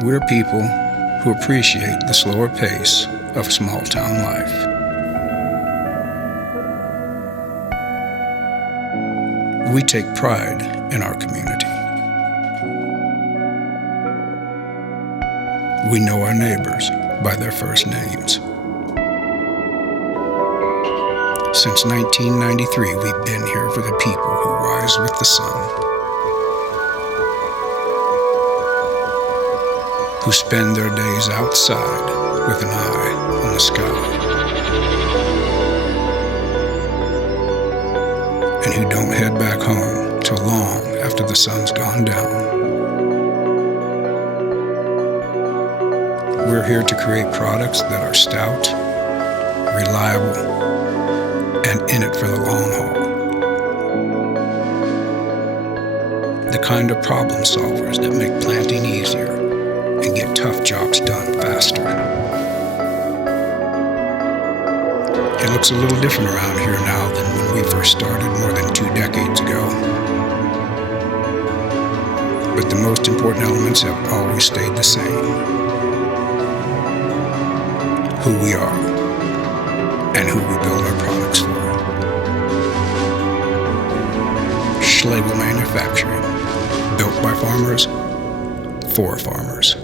We're people who appreciate the slower pace of small town life. We take pride in our community. We know our neighbors by their first names. Since 1993, we've been here for the people who rise with the sun, who spend their days outside with an eye on the sky, and who don't head back home till long after the sun's gone down. We're here to create products that are stout, reliable, and in it for the long haul. The kind of problem solvers that make planting easier and get tough jobs done faster. It looks a little different around here now than when we first started more than 2 decades ago. But the most important elements have always stayed the same. Who we are and who we build our products for. Schlagel Manufacturing, built by farmers, for farmers.